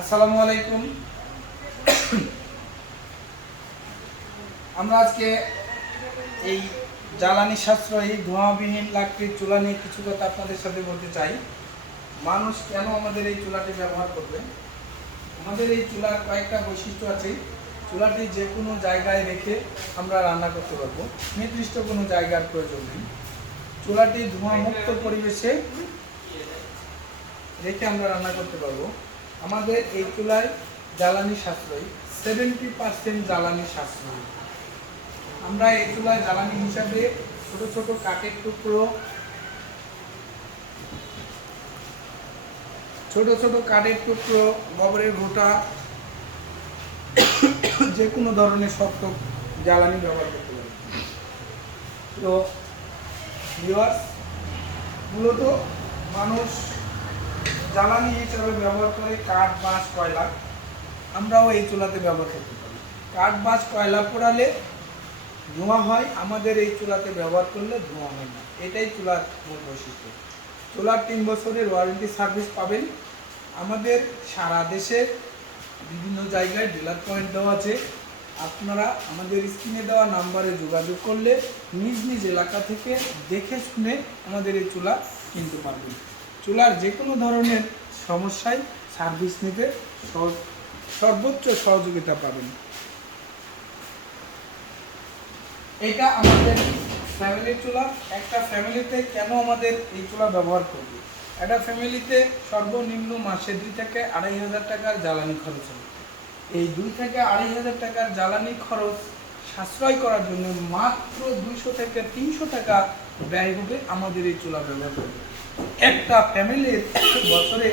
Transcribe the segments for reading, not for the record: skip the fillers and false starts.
আসসালামু আলাইকুম। আমরা আজকে এই জ্বালানি সাশ্রয়ী ধোঁয়াবিহীন লাকড়ির চুলা নিয়ে কিছু কথা আপনাদের সাথে বলতে চাই। মানুষ কেন আমাদের এই চুলাটি ব্যবহার করবে? আমাদের এই চুলার কয়েকটা বৈশিষ্ট্য আছে। চুলাটি যে কোনো জায়গায় রেখে আমরা রান্না করতে পারবো, নির্দিষ্ট কোনো জায়গার প্রয়োজন নেই। চুলাটি ধোঁয়া মুক্ত পরিবেশে রেখে আমরা রান্না করতে পারবো। আমাদের এই চুলায় জ্বালানি সাশ্রয়ী 70% জ্বালানি সাশ্রয়ী। আমরা এই চুলায় জ্বালানি হিসাবে ছোট ছোট কাঠের টুকরো, গোবরের ভুটা, যে কোনো ধরনের শক্ত জ্বালানি ব্যবহার করতে পারি। তো ভিউয়ার্স, মূলত মানুষ জ্বালানি হিসাবে ব্যবহার করে কাঠ, বাঁশ, কয়লা। আমরাও এই চুলাতে ব্যবহার করতে পারি। কাঠ, বাঁশ, কয়লা পোড়ালে ধোঁয়া হয়, আমাদের এই চুলাতে ব্যবহার করলে ধোঁয়া হয় না। এটাই চুলার মূল বৈশিষ্ট্য। চুলার 3 বছরের ওয়ারেন্টি সার্ভিস পাবেন। আমাদের সারা দেশে বিভিন্ন জায়গায় ডিলার পয়েন্ট দেওয়া আছে। আপনারা আমাদের স্ক্রিনে দেওয়া নাম্বারে যোগাযোগ করলে নিজ নিজ এলাকা থেকে দেখে শুনে আমাদের এই চুলা কিনতে পারবেন। চুলার যে কোনো ধরনের সমস্যায় সার্ভিস নিতে সর্বোচ্চ সহযোগিতা পাবেন। এটা আমাদের ফ্যামিলির চুলা। একটা ফ্যামিলিতে কেন আমাদের এই চুলা ব্যবহার করবে? একটা ফ্যামিলিতে সর্বনিম্ন মাসে 2 থেকে 2,500 টাকার জ্বালানি খরচ হবে। এই 2 থেকে 2,500 টাকার জ্বালানি খরচ সাশ্রয় করার জন্য মাত্র 200 থেকে 300 টাকা ব্যয় হবে আমাদের এই চুলা ব্যবহার করবে। একটা ফ্যামিলির বছরে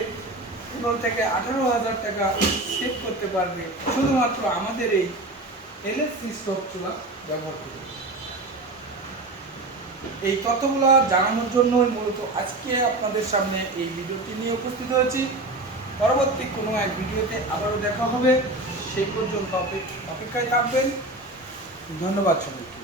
15 থেকে 18,000 টাকা সেভ করতে পারবে শুধুমাত্র আমাদের এই এলএসসি স্টোভ চুলা ব্যবহার করবে। এই তথ্যগুলো জানানোর জন্যই মূলত আজকে আপনাদের সামনে এই ভিডিওটি নিয়ে উপস্থিত হয়েছি। পরবর্তী কোনো এক ভিডিওতে আবারও দেখা হবে। সেই পর্যন্ত অপেক্ষায় থাকবেন। ধন্যবাদ সবাইকে।